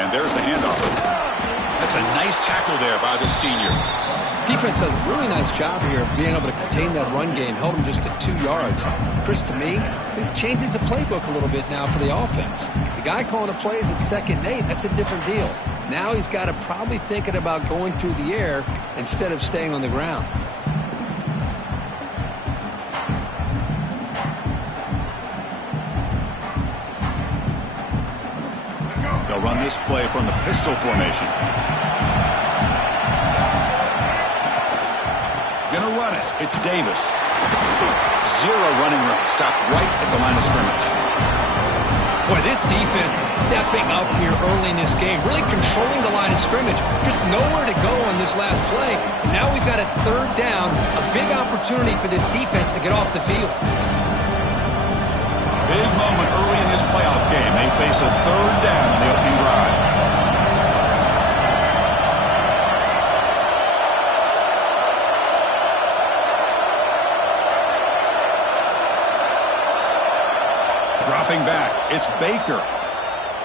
And there's the handoff. That's a nice tackle there by the senior. Defense does a really nice job here of being able to contain that run game. Held him just at 2 yards. Chris, to me, this changes the playbook a little bit now for the offense. The guy calling the plays at 2nd and 8, that's a different deal. Now he's got to probably thinking about going through the air instead of staying on the ground. They'll run this play from the pistol formation. Gonna run it. It's Davis. 0 running room. Stop right at the line of scrimmage. Boy, this defense is stepping up here early in this game, really controlling the line of scrimmage. Just nowhere to go on this last play. And now we've got a 3rd down, a big opportunity for this defense to get off the field. Big moment early in this playoff game. They face a 3rd down on the opening drive. Dropping back, it's Baker.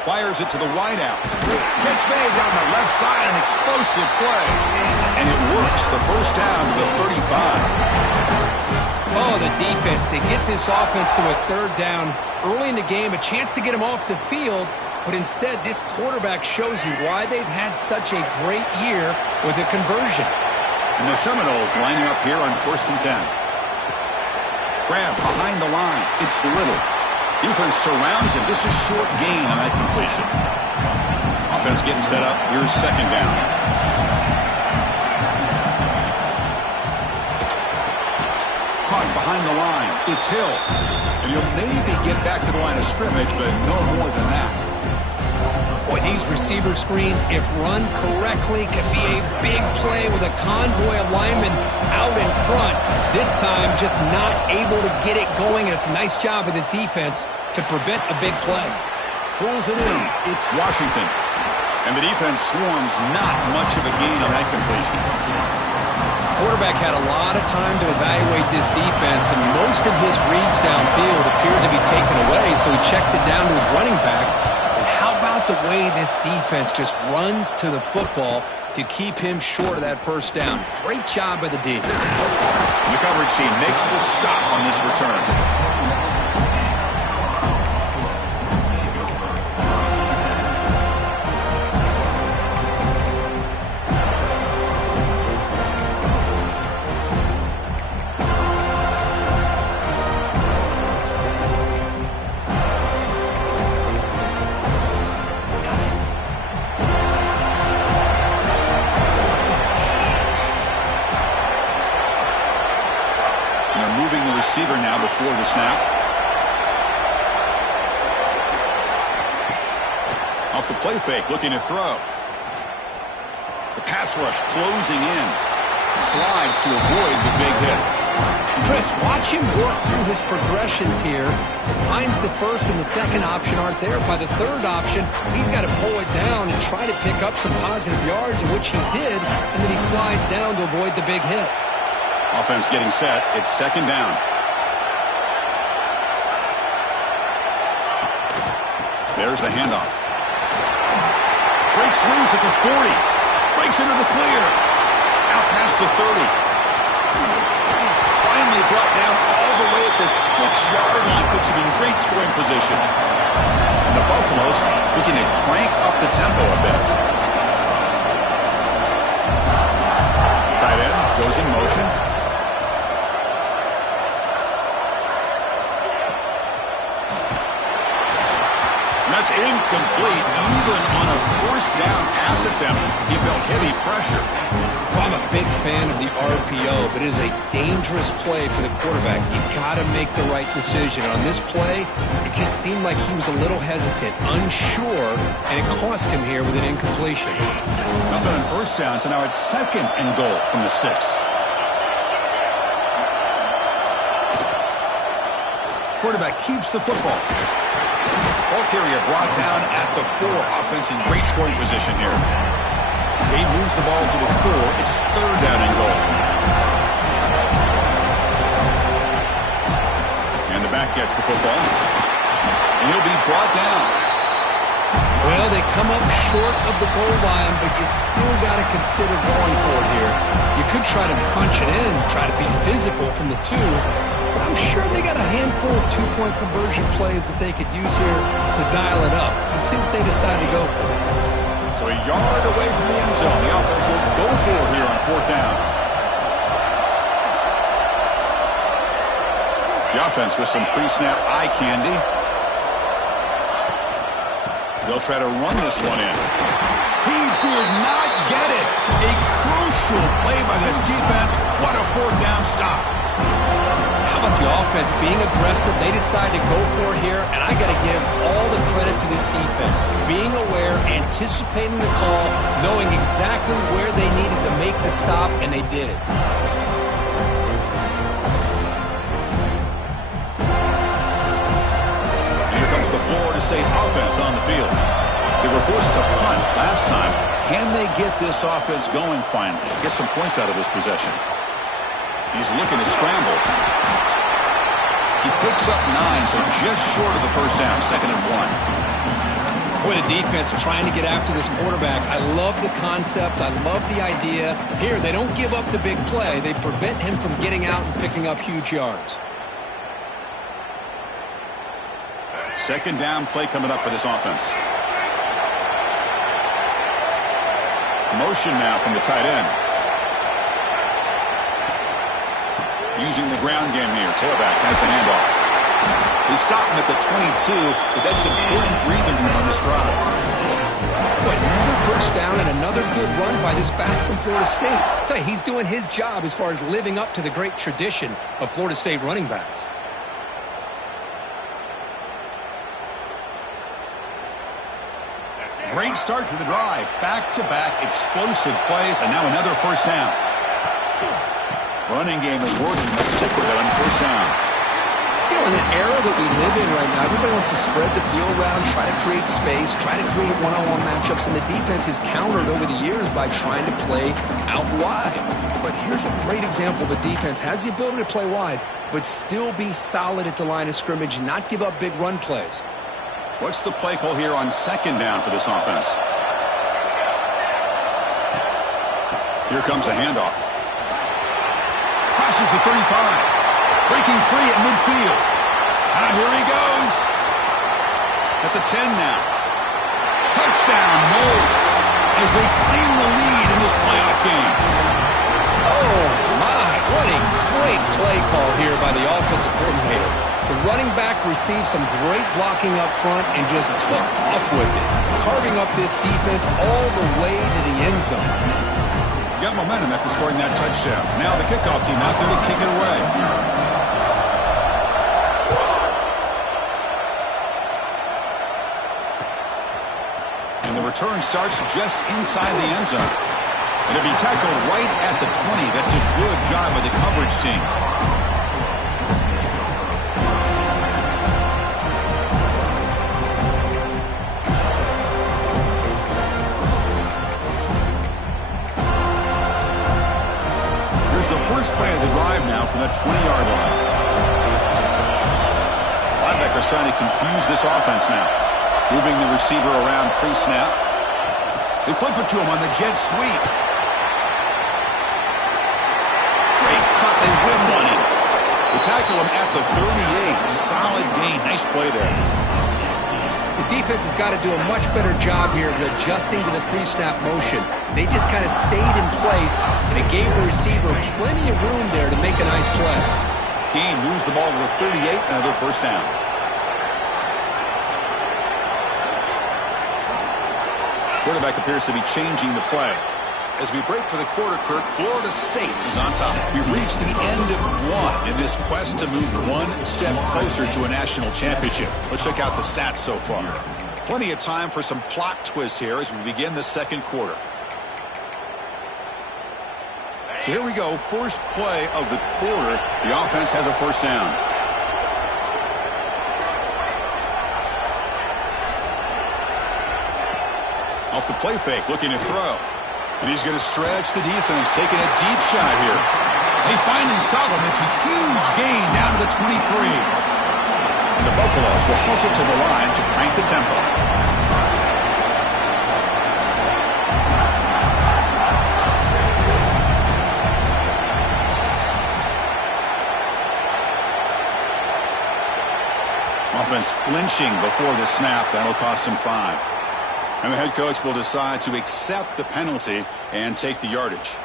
Fires it to the wideout. Catch made down the left side, an explosive play. And it works, the 1st down to the 35. Oh, the defense. They get this offense to a 3rd down early in the game, a chance to get him off the field, but instead this quarterback shows you why they've had such a great year with a conversion. And the Seminoles lining up here on 1st and 10. Grab behind the line. It's Little. Defense surrounds him. Just a short gain on that completion. Offense getting set up. Here's 2nd down. Caught behind the line. It's Hill. And he'll maybe get back to the line of scrimmage, but no more than that. Boy, these receiver screens, if run correctly, can be a big play with a convoy of linemen out in front. This time, just not able to get it going, and it's a nice job of the defense to prevent a big play. Pulls it in. It's Washington. And the defense swarms not much of a gain on that completion. Quarterback had a lot of time to evaluate this defense, and most of his reads downfield appeared to be taken away, so he checks it down to his running back. And how about the way this defense just runs to the football to keep him short of that 1st down? Great job by the D. The coverage team makes the stop on this return. Receiver now before the snap. Off the play fake, looking to throw. The pass rush closing in. Slides to avoid the big hit. Chris, watch him work through his progressions here. Finds the 1st and the 2nd option aren't there. By the 3rd option, he's got to pull it down and try to pick up some positive yards, which he did, and then he slides down to avoid the big hit. Offense getting set. It's 2nd down. There's the handoff. Breaks loose at the 40. Breaks into the clear. Out past the 30. Finally brought down all the way at the 6-yard line. Puts him in great scoring position. And the Buffaloes looking to crank up the tempo a bit. Tight end goes in motion. That's incomplete. Even on a 1st down pass attempt, he felt heavy pressure. Well, I'm a big fan of the RPO, but it is a dangerous play for the quarterback. You got to make the right decision. On this play, it just seemed like he was a little hesitant, unsure, and it cost him here with an incompletion. Nothing on 1st down, so now it's 2nd and goal from the 6. Quarterback keeps the football. Ball carrier brought down at the 4. Offense in great scoring position here. He moves the ball to the 4. It's 3rd down and goal. And the back gets the football. And he'll be brought down. Well, they come up short of the goal line, but you still got to consider going for it here. You could try to punch it in, try to be physical from the two, but I'm sure they got a handful of two-point conversion plays that they could use here to dial it up. Let's see what they decide to go for. So a yard away from the end zone. The offense will go for it here on 4th down. The offense with some pre-snap eye candy. They'll try to run this one in. He did not get it. A crucial play by this defense. What a 4th down stop. How about the offense being aggressive? They decide to go for it here, and I got to give all the credit to this defense. Being aware, anticipating the call, knowing exactly where they needed to make the stop, and they did it. The Florida State offense on the field. They were forced to punt last time. Can they get this offense going finally? Get some points out of this possession. He's looking to scramble. He picks up 9, so just short of the 1st down, 2nd and 1. Boy, the defense trying to get after this quarterback. I love the concept. I love the idea. Here, they don't give up the big play. They prevent him from getting out and picking up huge yards. 2nd down play coming up for this offense. Motion now from the tight end. Using the ground game here. Tailback has the handoff. They stop him at the 22, but that's important breathing room on this drive. Boy, another 1st down and another good run by this back from Florida State. I tell you, he's doing his job as far as living up to the great tradition of Florida State running backs. Great start to the drive. Back-to-back explosive plays, and now another 1st down. Running game is working. Let's stick with it on 1st down. You know, in the era that we live in right now, everybody wants to spread the field around, try to create space, try to create one-on-one matchups, and the defense is countered over the years by trying to play out wide. But here's a great example. The defense has the ability to play wide, but still be solid at the line of scrimmage and not give up big run plays. What's the play call here on 2nd down for this offense? Here comes a handoff. Crosses the 35. Breaking free at midfield. And here he goes. At the 10 now. Touchdown, Moles, as they claim the lead in this playoff game. Oh, my. What a great play call here by the offensive coordinator. The running back received some great blocking up front and just took off with it, carving up this defense all the way to the end zone. Got momentum after scoring that touchdown. Now the kickoff team out there to kick it away. And the return starts just inside the end zone. And it'll be tackled right at the 20. That's a good job by the coverage team. First play of the drive now from the 20-yard line. Linebackers trying to confuse this offense now. Moving the receiver around pre-snap. They flip it to him on the jet sweep. Great cut. They whiff on him. They tackle him at the 38. Solid gain. Nice play there. The defense has got to do a much better job here of adjusting to the pre-snap motion. They just kind of stayed in place, and it gave the receiver plenty of room there to make a nice play. Gain moves the ball to the 38, another 1st down. Quarterback appears to be changing the play. As we break for the quarter, Kirk, Florida State is on top. We've reached the end of one in this quest to move one step closer to a national championship. Let's check out the stats so far. Plenty of time for some plot twists here as we begin the 2nd quarter. So here we go, first play of the quarter. The offense has a 1st down. Off the play fake, looking to throw. And he's going to stretch the defense, taking a deep shot here. They finally stop him. It's a huge gain down to the 23. And the Buffaloes will hustle to the line to crank the tempo. flinching before the snap. That'll cost him 5. And the head coach will decide to accept the penalty and take the yardage.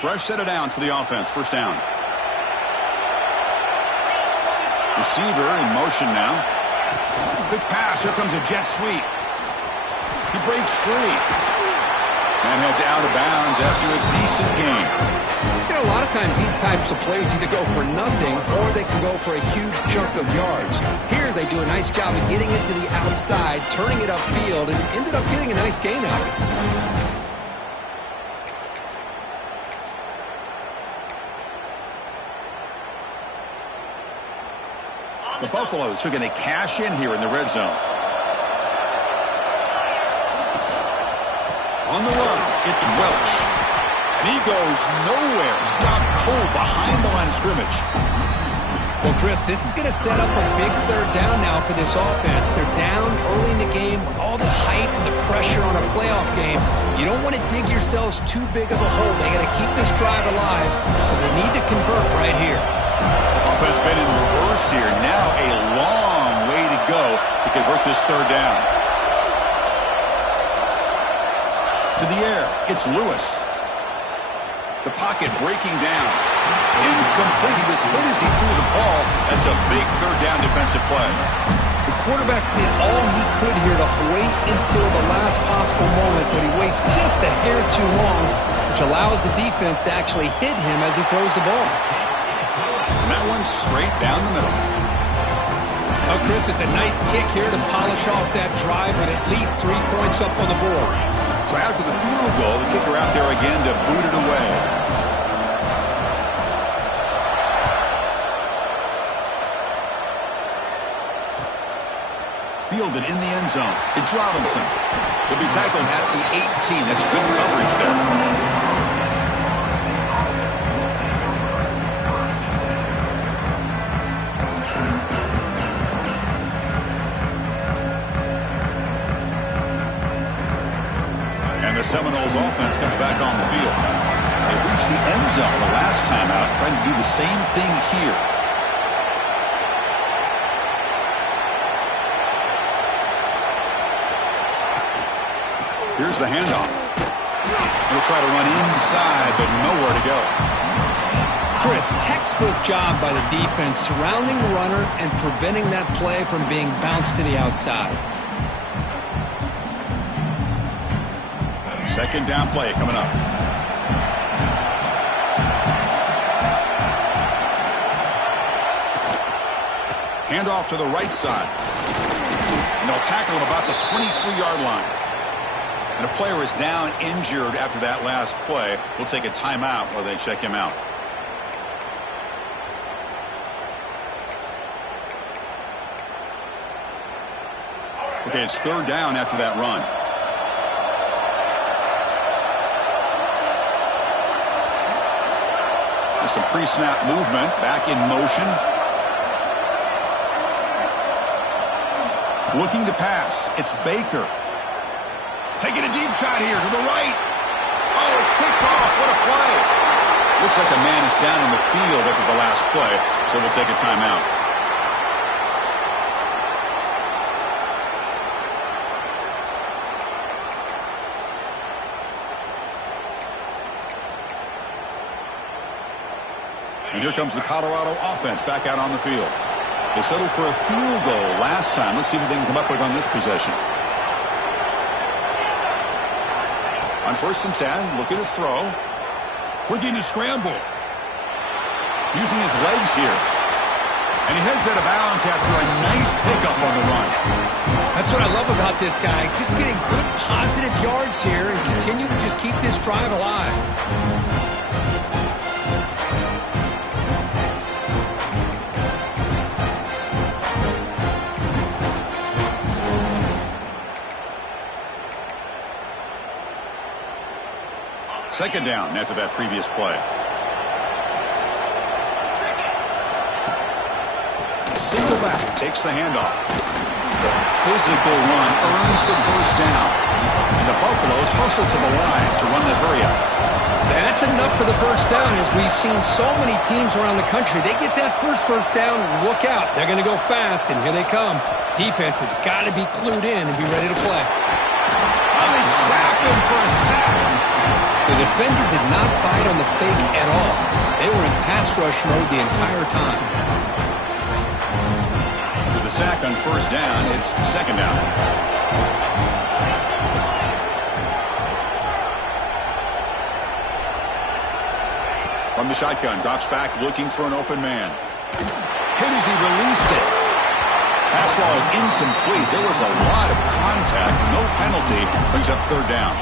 Fresh set of downs for the offense. First down. Receiver in motion now. Big pass. Here comes a jet sweep. He breaks free. And heads out of bounds after a decent game. You know, a lot of times these types of plays either go for nothing or they can go for a huge chunk of yards. Here they do a nice job of getting it to the outside, turning it upfield, and ended up getting a nice gain out of it. The Buffaloes are going to cash in here in the red zone. On the run, it's Welch. And he goes nowhere. Stopped cold behind the line of scrimmage. Well, Chris, this is going to set up a big third down now for this offense. They're down early in the game with all the hype and the pressure on a playoff game. You don't want to dig yourselves too big of a hole. They got to keep this drive alive, so they need to convert right here. Offense been in reverse here. Now a long way to go to convert this third down. To the air, it's Lewis. The pocket breaking down. Incomplete. He was hit as he threw the ball. That's a big third down defensive play. The quarterback did all he could here to wait until the last possible moment, but he waits just a hair too long, which allows the defense to actually hit him as he throws the ball. And that one's straight down the middle. Oh, Chris, it's a nice kick here to polish off that drive with at least 3 points up on the board. So after the field goal, the kicker out there again to boot it away. Fielded in the end zone. It's Robinson. He'll be tackled at the 18. That's good coverage there. The Seminoles offense comes back on the field. They reached the end zone the last time out, trying to do the same thing here. Here's the handoff. He'll try to run inside, but nowhere to go. Chris, textbook job by the defense surrounding the runner and preventing that play from being bounced to the outside. Second down play coming up. Handoff to the right side. And they'll tackle him about the 23-yard line. And a player is down injured after that last play. We'll take a timeout while they check him out. Okay, it's third down after that run. Some pre-snap movement, back in motion. Looking to pass. It's Baker. Taking a deep shot here to the right. Oh, it's picked off. What a play. Looks like a man is down in the field after the last play, so we'll take a timeout. And here comes the Colorado offense back out on the field. They settled for a field goal last time. Let's see what they can come up with on this possession. On 1st and 10, look at the throw. Looking to scramble. Using his legs here. And he heads out of bounds after a nice pickup on the run. That's what I love about this guy. Just getting good positive yards here and continue to just keep this drive alive. Second down after that previous play. Single back takes the handoff. Physical run earns the first down. And the Buffaloes hustle to the line to run the hurry-up. That's enough for the first down, as we've seen so many teams around the country. They get that first down, look out. They're going to go fast, and here they come. Defense has got to be clued in and be ready to play. Oh, they trap him for a sack. The defender did not bite on the fake at all. They were in pass rush mode the entire time. With the sack on first down, it's second down. From the shotgun, drops back looking for an open man. Hit as he released it. Pass ball is incomplete. There was a lot of contact. No penalty. Brings up third down.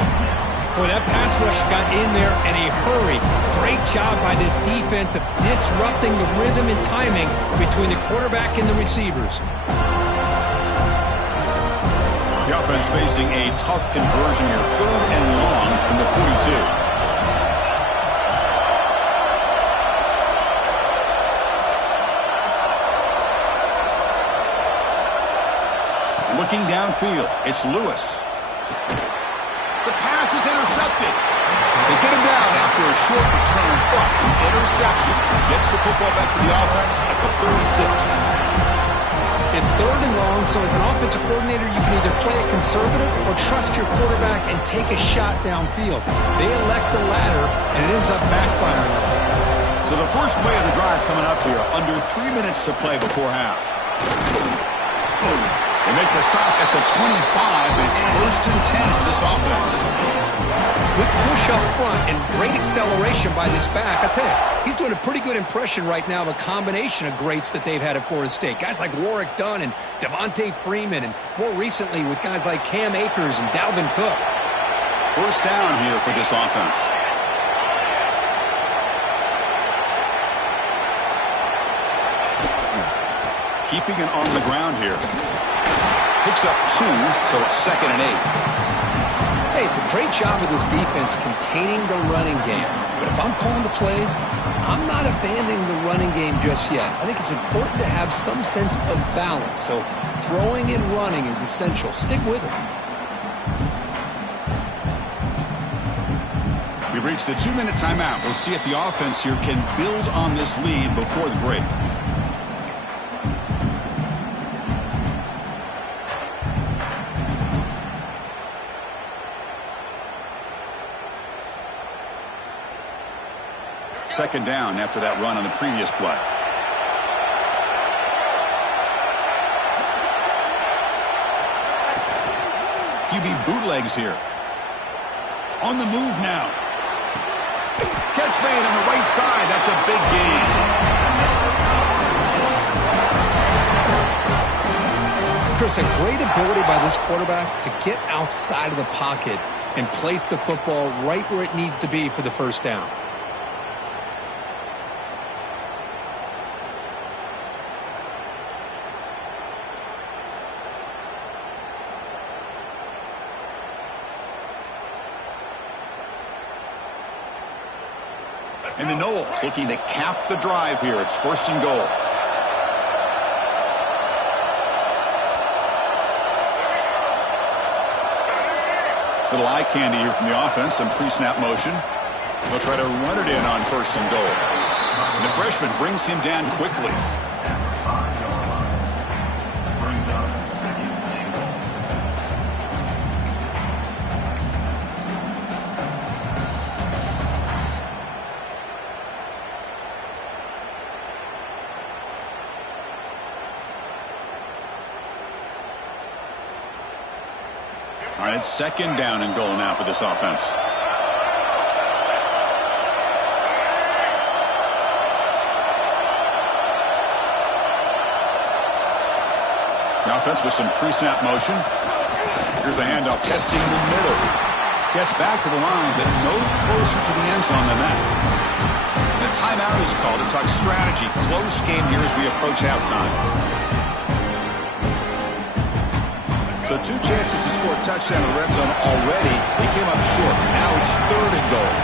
Boy, that pass rush got in there in a hurry. Great job by this defense of disrupting the rhythm and timing between the quarterback and the receivers. The offense facing a tough conversion here. Third and long from the 42. Looking downfield, it's Lewis. The pass is intercepted. They get him down after a short return, but the interception gets the football back to the offense at the 36. It's third and long, so as an offensive coordinator, you can either play it conservative or trust your quarterback and take a shot downfield. They elect the latter, and it ends up backfiring. So the first play of the drive coming up here, under 3 minutes to play before half. They make the stop at the 25, and it's first and 10 for this offense. Good push up front and great acceleration by this back. I tell you, he's doing a pretty good impression right now of a combination of greats that they've had at Forest State. Guys like Warwick Dunn and Devontae Freeman, and more recently with guys like Cam Akers and Dalvin Cook. First down here for this offense. Keeping it on the ground here. Picks up 2, so it's second and 8. Hey, it's a great job of this defense containing the running game. But if I'm calling the plays, I'm not abandoning the running game just yet. I think it's important to have some sense of balance. So throwing and running is essential. Stick with it. We've reached the 2-minute timeout. We'll see if the offense here can build on this lead before the break. Second down after that run on the previous play. QB bootlegs here. On the move now. Catch made on the right side. That's a big gain. Chris, a great ability by this quarterback to get outside of the pocket and place the football right where it needs to be for the first down. And the Noles looking to cap the drive here. It's first and goal. Little eye candy here from the offense. Some pre-snap motion. They'll try to run it in on first and goal. And the freshman brings him down quickly. All right, it's second down and goal now for this offense. The offense with some pre-snap motion. Here's the handoff, testing the middle. Gets back to the line, but no closer to the end zone than that. The timeout is called to talk strategy. Close game here as we approach halftime. So 2 chances to score a touchdown in the red zone already. They came up short. Now it's third and goal.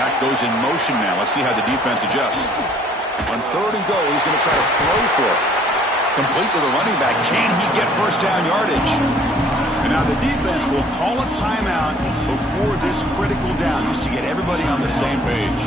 Back goes in motion now. Let's see how the defense adjusts. On 3rd and goal, he's going to try to throw for it. Complete to the running back. Can he get first down yardage? And now the defense will call a timeout before this critical down, just to get everybody on the same page.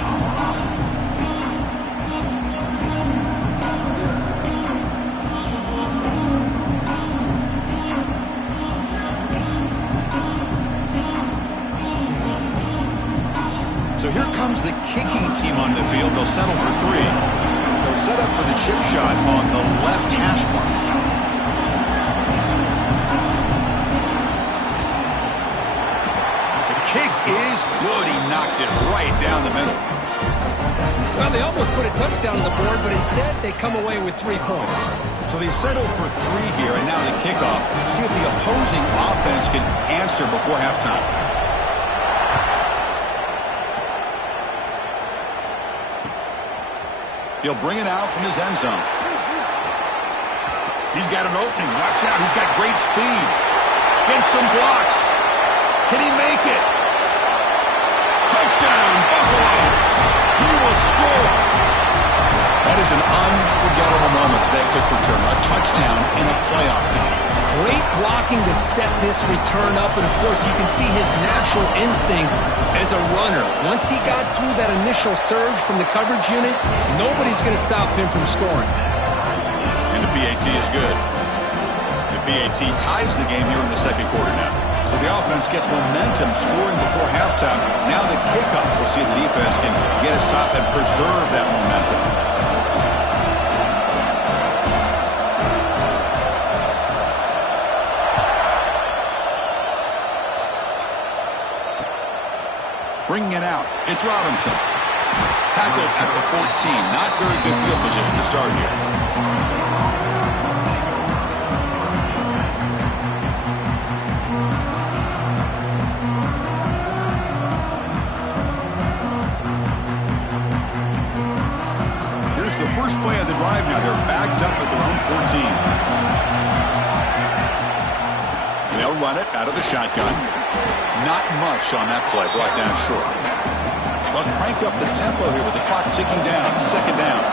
So here comes the kicking team on the field. They'll settle for 3. They'll set up for the chip shot on the left hash mark. The kick is good. He knocked it right down the middle. Well, they almost put a touchdown on the board, but instead they come away with 3 points. So they settled for 3 here, and now the kickoff. See if the opposing offense can answer before halftime. He'll bring it out from his end zone. He's got an opening. Watch out. He's got great speed. Gets some blocks. Can he make it? Touchdown, Buffaloes. He will score. That is an unforgettable moment to that kick return. A touchdown in a playoff game. Great blocking to set this return up, and of course you can see his natural instincts as a runner. Once he got through that initial surge from the coverage unit, nobody's going to stop him from scoring. And the PAT is good. The PAT ties the game here in the second quarter now. So the offense gets momentum scoring before halftime. Now the kickoff. We'll see if the defense can get his top and preserve that momentum. Bringing it out. It's Robinson. Tackled at the 14. Not very good field position to start here. Here's the first play of the drive now. They're backed up at their own 14. They'll run it out of the shotgun. Not much on that play, brought down short. They'll crank up the tempo here with the clock ticking down. 2nd down.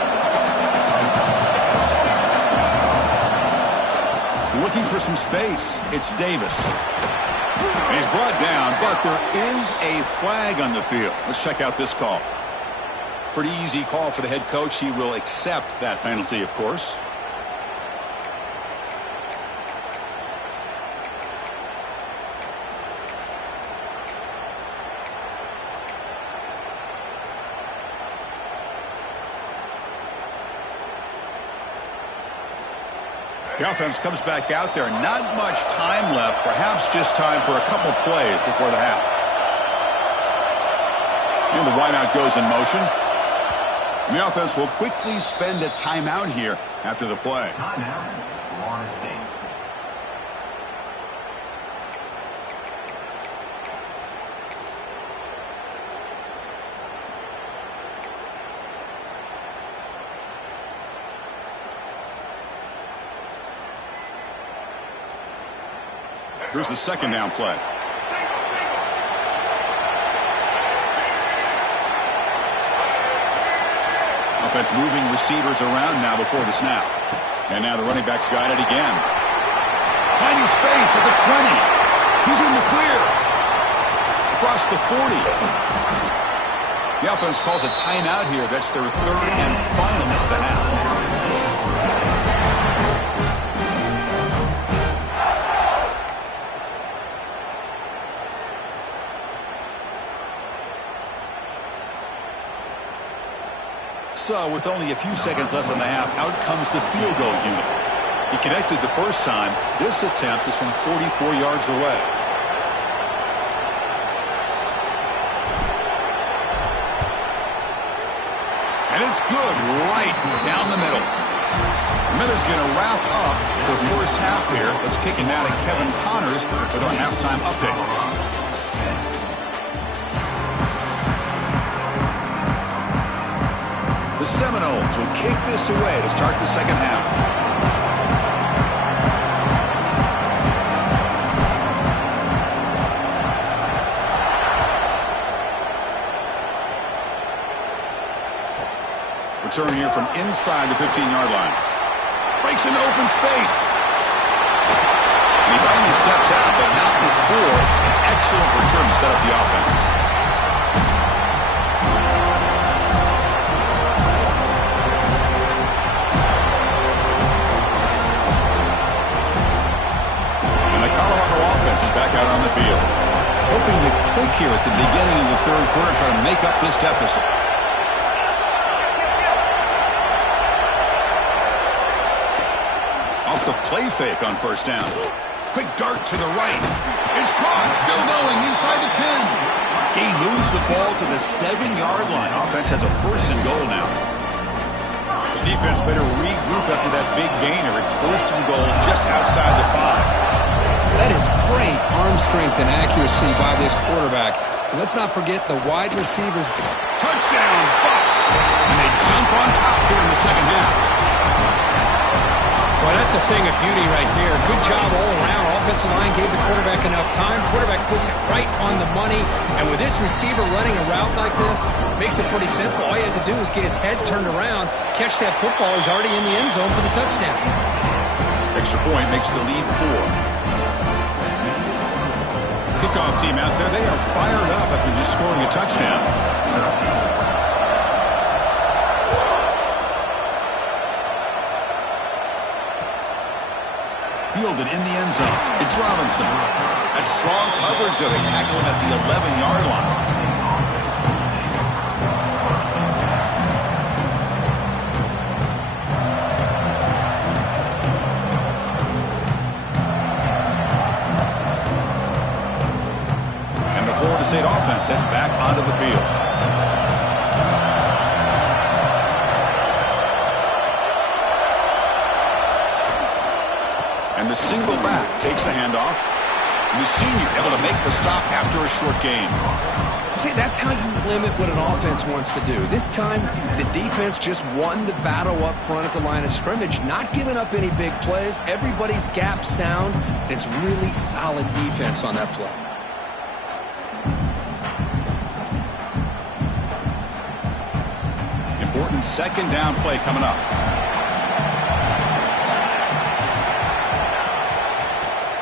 Looking for some space. It's Davis. And he's brought down, but there is a flag on the field. Let's check out this call. Pretty easy call for the head coach. He will accept that penalty, of course. The offense comes back out there. Not much time left. Perhaps just time for a couple plays before the half. And the wideout goes in motion. And the offense will quickly spend a timeout here after the play. Timeout, Florida State. Here's the 2nd down play. Offense moving receivers around now before the snap. And now the running back's got it again. Finding space at the 20. He's in the clear. Across the 40. The offense calls a timeout here. That's their 3rd and final of the half. So, with only a few seconds left in the half, out comes the field goal unit. He connected the first time. This attempt is from 44 yards away. And it's good right down the middle. The minute's going to wrap up the first half here. Let's kick it now to Kevin Connors with our halftime update. The Seminoles will kick this away to start the second half. return here from inside the 15-yard line. Breaks into open space. And he finally steps out, but not before an excellent return to set up the offense. And the Colorado offense is back out on the field, hoping to click here at the beginning of the third quarter, try to make up this deficit. Off the play fake on first down. Quick dart to the right. It's caught. Still going inside the 10. Gain moves the ball to the 7-yard line. Offense has a first and goal now. The defense better regroup after that big gainer. It's first and goal just outside the 5. That is great arm strength and accuracy by this quarterback. And let's not forget the wide receivers. Touchdown, Buffs. And they jump on top here in the second half. Well, that's a thing of beauty right there. Good job all around. Offensive line gave the quarterback enough time. Quarterback puts it right on the money. And with this receiver running a route like this, makes it pretty simple. All you have to do is get his head turned around, catch that football. He's already in the end zone for the touchdown. Extra point makes the lead 4. Kickoff team out there, they are fired up after just scoring a touchdown. Fielded in the end zone. It's Robinson. That's strong coverage there. They tackle him at the 11-yard line. And the Florida State offense heads back onto the field. And the single back takes the handoff. And the senior able to make the stop after a short gain. See, that's how you limit what an offense wants to do. This time, the defense just won the battle up front at the line of scrimmage, not giving up any big plays. Everybody's gap sound. It's really solid defense on that play. Important second down play coming up.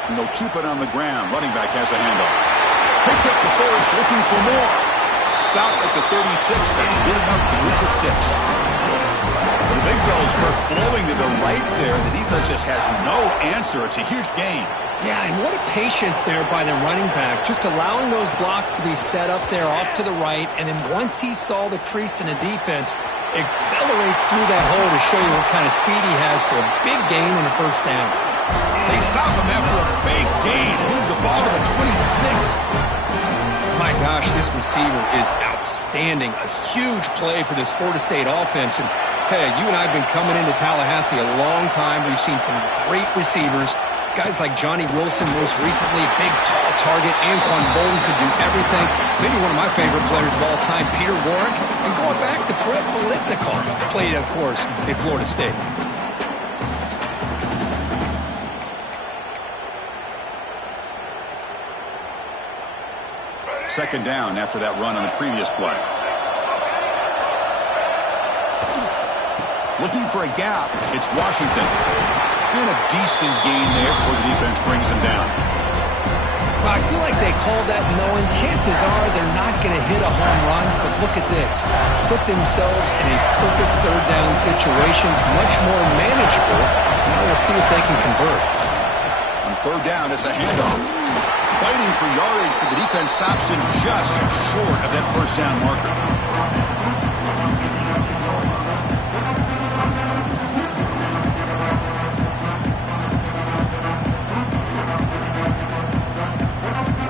And they'll keep it on the ground. Running back has the handoff. Picks up the first, looking for more. Stop at the 36. That's good enough to move the sticks. The big fella's Kirk flowing to the right there. The defense just has no answer. It's a huge gain. Yeah, and what a patience there by the running back. Just allowing those blocks to be set up there off to the right. And then once he saw the crease in the defense, accelerates through that hole to show you what kind of speed he has for a big gain and a first down. They stop him after a big gain. Move the ball to the 26. My gosh, this receiver is outstanding. A huge play for this Florida State offense. And I tell you, you and I have been coming into Tallahassee a long time. We've seen some great receivers. Guys like Johnny Wilson, most recently, big, tall target. Anquan Bolden could do everything. Maybe one of my favorite players of all time, Peter Warrick. And going back to Fred Biletnikoff, played, of course, in Florida State. Second down after that run on the previous play. Looking for a gap. It's Washington. And a decent gain there before the defense brings him down. Well, I feel like they called that knowing chances are they're not going to hit a home run. But look at this. Put themselves in a perfect third down situations, much more manageable. Now we'll see if they can convert. On third down, it's a handoff. Fighting for yardage, but the defense stops him just short of that first down marker.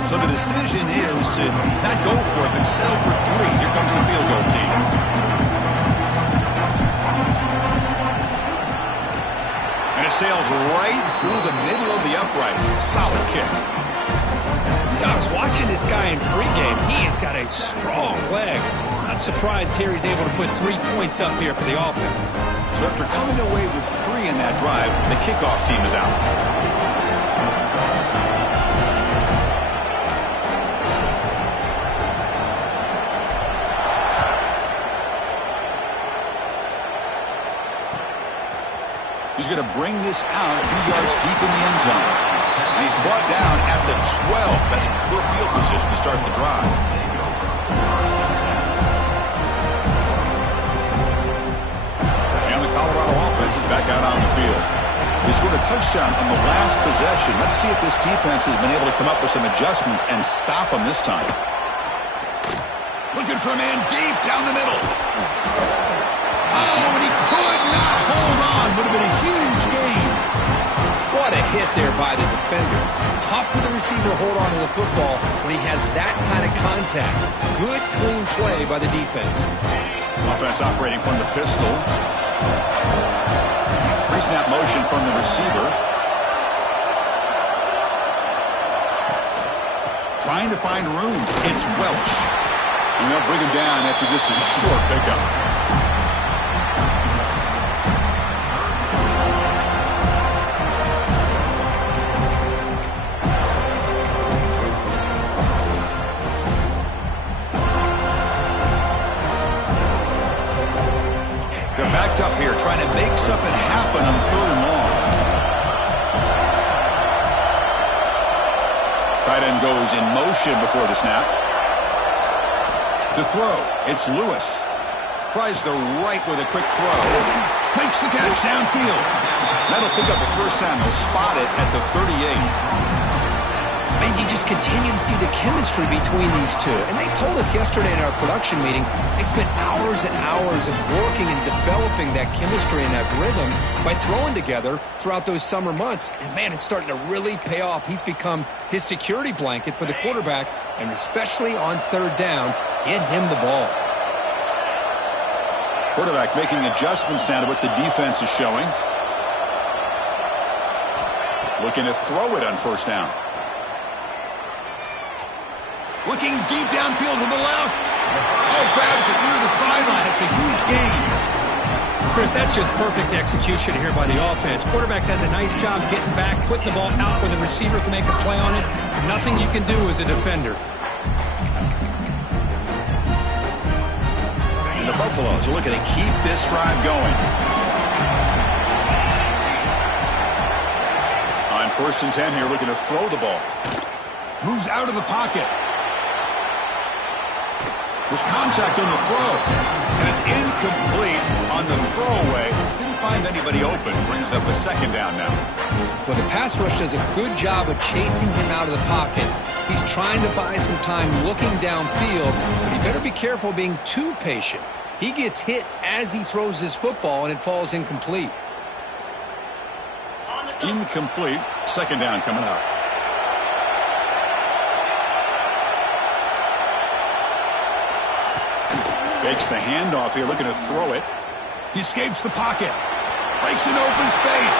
So the decision is to not go for it, but settle for 3. Here comes the field goal team. And it sails right through the middle of the uprights. Solid kick. I was watching this guy in pregame. He has got a strong leg. Not surprised here he's able to put 3 points up here for the offense. So after coming away with 3 in that drive, the kickoff team is out. He's going to bring this out a few yards deep in the end zone. And he's brought down at the 12. That's poor field position to start the drive. And the Colorado offense is back out on the field. He scored a touchdown on the last possession. Let's see if this defense has been able to come up with some adjustments and stop him this time. Looking for a man deep down the middle. Oh, and he could not hold on. Would have been a huge gain. What a hit there by the defender. Tough for the receiver to hold on to the football when he has that kind of contact. Good, clean play by the defense. Offense operating from the pistol. Pre-snap motion from the receiver. Trying to find room. It's Welch. And they'll bring him down after just a short pickup. They're backed up here trying to make something happen on 3rd and long. Tight end goes in motion before the snap. To throw, it's Lewis. Tries the right with a quick throw. Makes the catch downfield. That'll pick up a first down. They'll spot it at the 38. Man, you just continue to see the chemistry between these two. And they told us yesterday in our production meeting, they spent hours and hours of working and developing that chemistry and that rhythm by throwing together throughout those summer months. And, man, it's starting to really pay off. He's become his security blanket for the quarterback, and especially on 3rd down, get him the ball. Quarterback making adjustments now to what the defense is showing. Looking to throw it on 1st down. Looking deep downfield to the left. Oh, grabs it near the sideline. It's a huge gain. Chris, that's just perfect execution here by the offense. Quarterback does a nice job getting back, putting the ball out where the receiver can make a play on it. Nothing you can do as a defender. And the Buffaloes are looking to keep this drive going. On 1st and 10 here, looking to throw the ball. Moves out of the pocket. There's contact on the throw. And it's incomplete on the throwaway. Didn't find anybody open. Brings up a 2nd down now. Well, the pass rush does a good job of chasing him out of the pocket. He's trying to buy some time looking downfield, but he better be careful being too patient. He gets hit as he throws this football, and it falls incomplete. Incomplete. 2nd down coming up. Fakes the handoff here, looking to throw it. He escapes the pocket. Breaks an open space.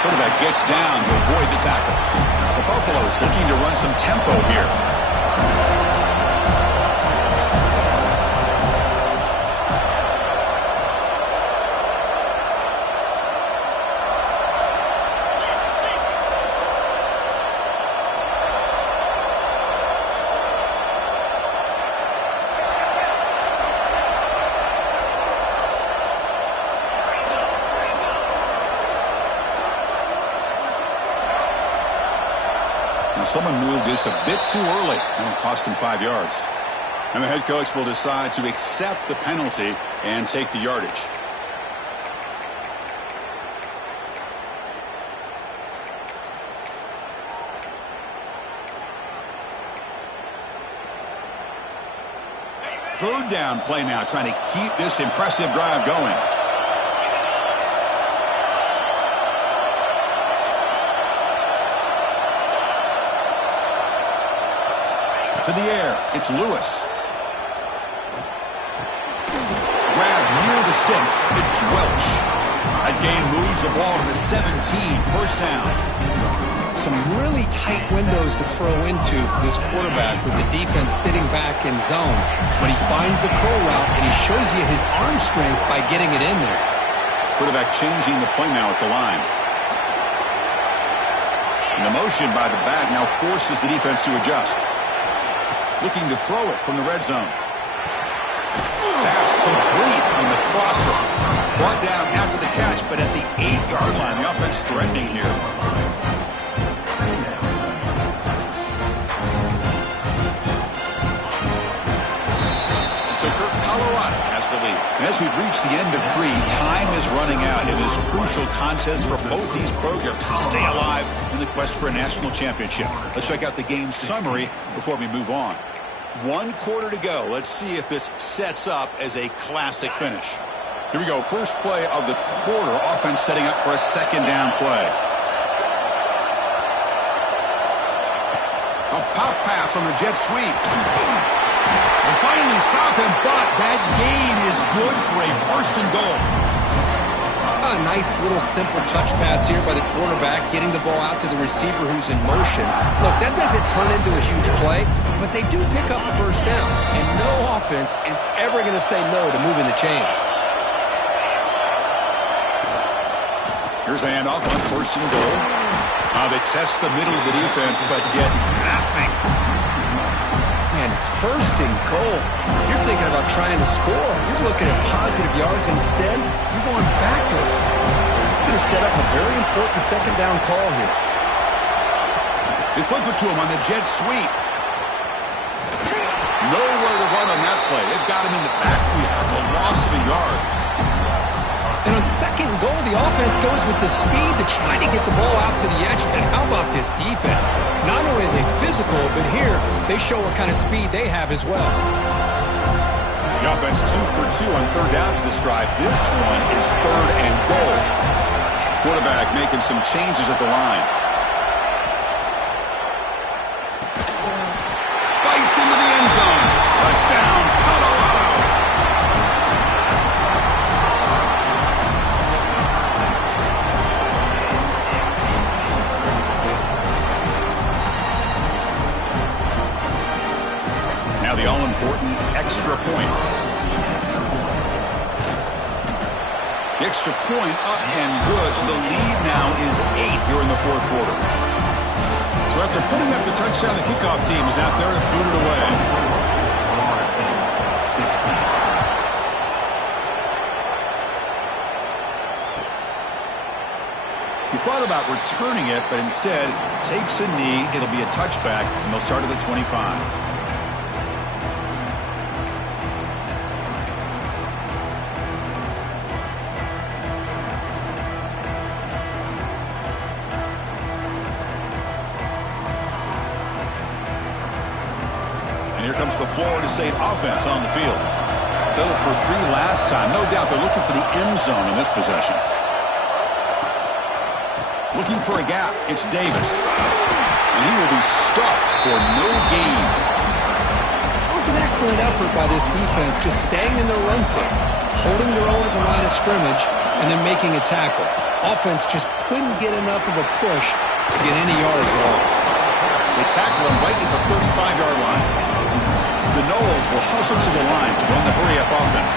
Quarterback gets down to avoid the tackle. The Buffaloes looking to run some tempo here. Someone moved this a bit too early, and it cost him 5 yards. And the head coach will decide to accept the penalty and take the yardage. Third down play now, trying to keep this impressive drive going. To the air, it's Lewis. Grab near the sticks, it's Welch. That gain moves the ball to the 17, 1st down. Some really tight windows to throw into for this quarterback with the defense sitting back in zone. But he finds the curl route, and he shows you his arm strength by getting it in there. Quarterback changing the play now at the line. And the motion by the back now forces the defense to adjust. Looking to throw it from the red zone. Pass complete on the crosser. Brought down after the catch, but at the 8-yard line. The offense threatening here. So Colorado has the lead. And as we've reached the end of 3, time is running out in this crucial contest for both these programs to stay alive in the quest for a national championship. Let's check out the game summary before we move on. 1 quarter to go. Let's see if this sets up as a classic finish. Here we go. First play of the quarter. Offense setting up for a 2nd down play. A pop pass on the jet sweep. They finally stop him, but that gain is good for a 1st and goal. A nice little simple touch pass here by the quarterback, getting the ball out to the receiver who's in motion. Look, that doesn't turn into a huge play, but they do pick up a 1st down, and no offense is ever going to say no to moving the chains. Here's the handoff on 1st and goal. They test the middle of the defense, but get nothing. Man, it's 1st and goal. You're thinking about trying to score. You're looking at positive yards instead. You're going backwards. It's going to set up a very important 2nd down call here. They flip it to him on the jet sweep. Nowhere to run on that play. They've got him in the backfield. That's a loss of a yard. And on 2nd and goal, the offense goes with the speed to try to get the ball out to the edge. And how about this defense? Not only are they physical, but here they show what kind of speed they have as well. The offense 2 for 2 on 3rd down to this drive. This one is 3rd and goal. Quarterback making some changes at the line. Bites into the end zone. Touchdown, Colorado. Now the all-important extra point. The extra point up and good. So the lead now is 8 here in the 4th quarter. So after putting up the touchdown, the kickoff team is out there to boot it away. He thought about returning it, but instead takes a knee. It'll be a touchback, and they'll start at the 25. And here comes the Florida State offense on the field. Settled for 3 last time. No doubt they're looking for the end zone in this possession. Looking for a gap. It's Davis. And he will be stuffed for no gain. That was an excellent effort by this defense, just staying in their run fits, holding their own at the line of scrimmage, and then making a tackle. Offense just couldn't get enough of a push to get any yards at all. They tackle him right at the 35-yard line. The Noles will hustle to the line to run the hurry-up offense.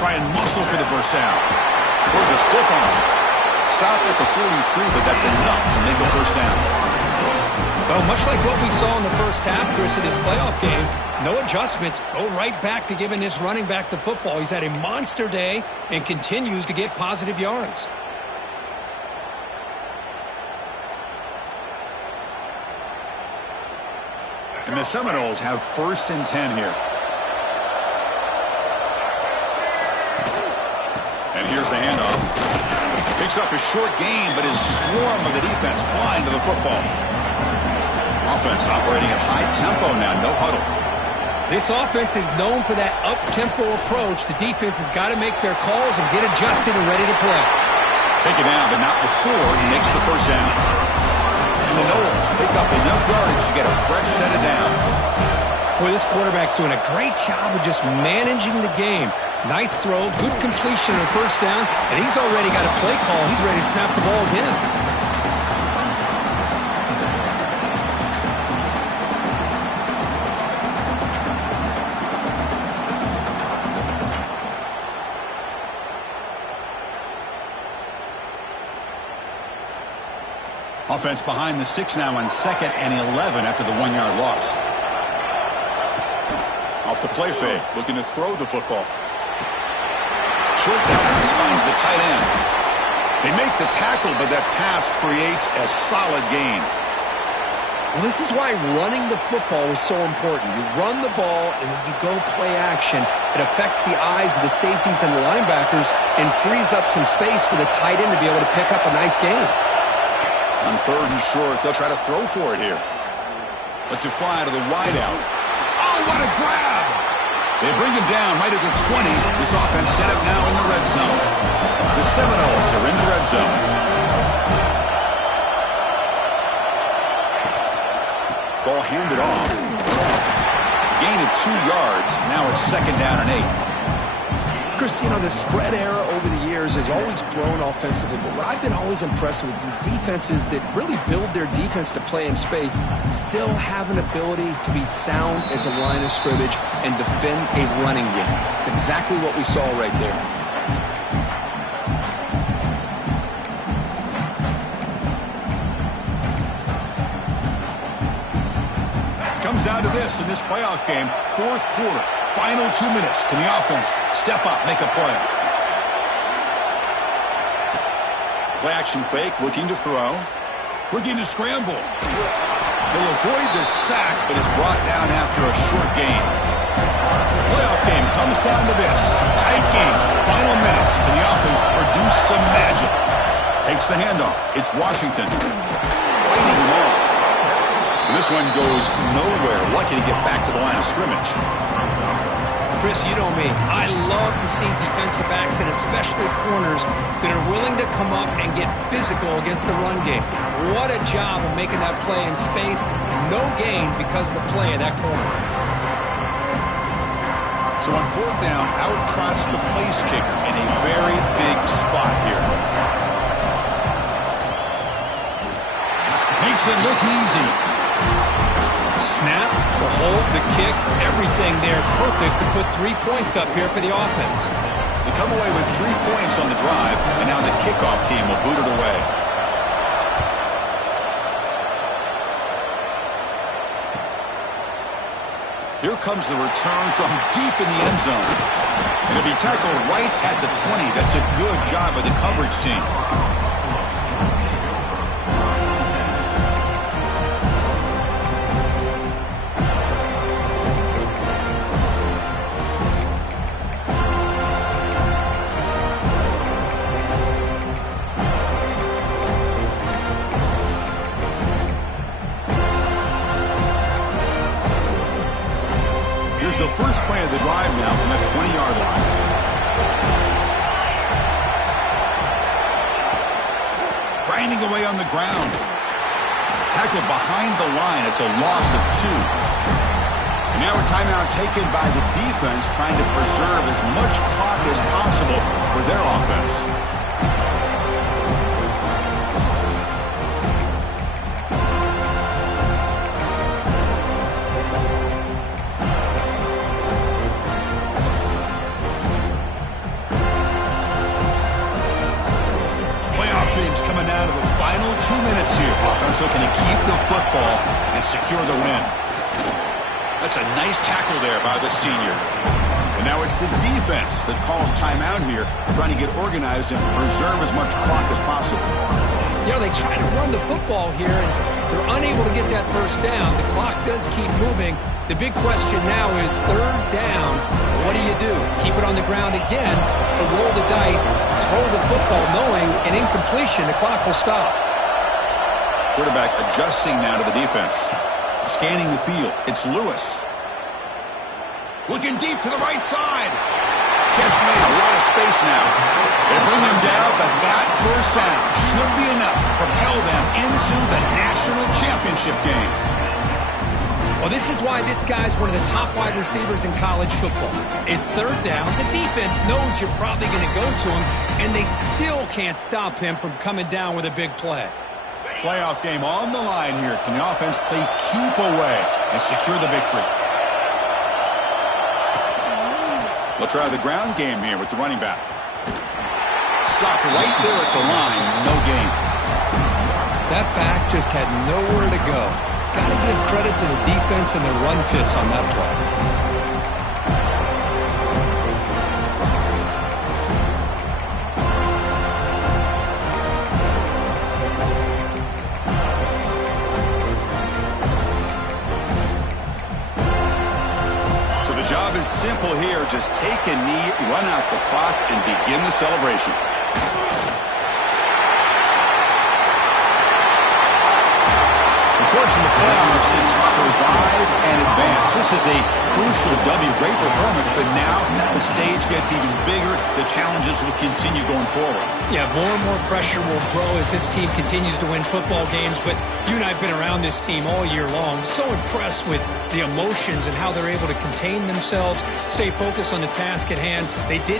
Try and muscle for the 1st down. There's a stiff arm. Stop at the 43, but that's enough to make a 1st down. Well, much like what we saw in the first half, Chris, in this playoff game, no adjustments. Go right back to giving his running back the football. He's had a monster day and continues to get positive yards. And the Seminoles have 1st and 10 here. And here's the handoff. Picks up a short gain, but his swarm of the defense flying to the football. Offense operating at high tempo now, no huddle. This offense is known for that up-tempo approach. The defense has got to make their calls and get adjusted and ready to play. Take it down, but not before he makes the 1st down. And the Noles pick up enough yards to get a fresh set of downs. Boy, this quarterback's doing a great job of just managing the game. Nice throw, good completion on 1st down, and he's already got a play call. He's ready to snap the ball again. offense behind the 6 now on 2nd and 11 after the 1-yard loss. Off the play fake, looking to throw the football. Short pass finds the tight end. They make the tackle, but that pass creates a solid gain. Well, this is why running the football is so important. You run the ball, and then you go play action. It affects the eyes of the safeties and the linebackers and frees up some space for the tight end to be able to pick up a nice gain. On 3rd and short, they'll try to throw for it here. Lets it fly to the wideout. Oh, what a grab! They bring him down right at the 20. This offense set up now in the red zone. The Seminoles are in the red zone. Ball handed off. Gain of 2 yards. Now it's 2nd down and 8. Chris, the spread era over the years has always grown offensively, but what I've been always impressed with defenses that really build their defense to play in space still have an ability to be sound at the line of scrimmage and defend a running game. It's exactly what we saw right there. Comes down to this in this playoff game. 4th quarter. Final 2 minutes. Can the offense step up, make a play? Play action fake, looking to throw. Looking to scramble. He'll avoid the sack, but is brought down after a short gain. Playoff game comes down to this. Tight game. Final minutes. Can the offense produce some magic? Takes the handoff. It's Washington. Fighting him off. And this one goes nowhere. Lucky to get back to the line of scrimmage. Chris, you know me. I love to see defensive backs and especially corners that are willing to come up and get physical against the run game. What a job of making that play in space. No gain because of the play of that corner. So on 4th down, out trots the place kicker in a very big spot here. Makes it look easy. Snap, the hold, the kick, everything there perfect to put 3 points up here for the offense. They come away with 3 points on the drive, and now the kickoff team will boot it away. Here comes the return from deep in the end zone. And it'll be tackled right at the 20. That's a good job by the coverage team. The first play of the drive now from the 20-yard line. Grinding away on the ground. Tackled behind the line. It's a loss of 2. And now a timeout taken by the defense trying to preserve as much clock as possible for their offense. Coming down to the final 2 minutes here. Offense looking to keep the football and secure the win. That's a nice tackle there by the senior. And now it's the defense that calls timeout here, trying to get organized and preserve as much clock as possible. They try to run the football here, and they're unable to get that first down. The clock does keep moving. The big question now is 3rd down. What do? Keep it on the ground again, or roll the dice, throw the football, knowing an incompletion, the clock will stop. Quarterback adjusting now to the defense. Scanning the field. It's Lewis. Looking deep to the right side. Catch made. A lot of space now. They bring them down, but that first down should be enough to propel them into the national championship game. Well, this is why this guy's one of the top wide receivers in college football. It's 3rd down. The defense knows you're probably going to go to him, and they still can't stop him from coming down with a big play. Playoff game on the line here. Can the offense play keep away and secure the victory? We'll try the ground game here with the running back. Stopped right there at the line. No gain. That back just had nowhere to go. Got to give credit to the defense and their run fits on that play. The job is simple here. Just take a knee, run out the clock, and begin the celebration. Of course, in the playoffs, it's survive and advance. This is a crucial W. Great performance, but now the stage gets even bigger. The challenges will continue going forward. Yeah, more and more pressure will grow as this team continues to win football games, but you and I have been around this team all year long. So impressed with the emotions and how they're able to contain themselves, stay focused on the task at hand. They did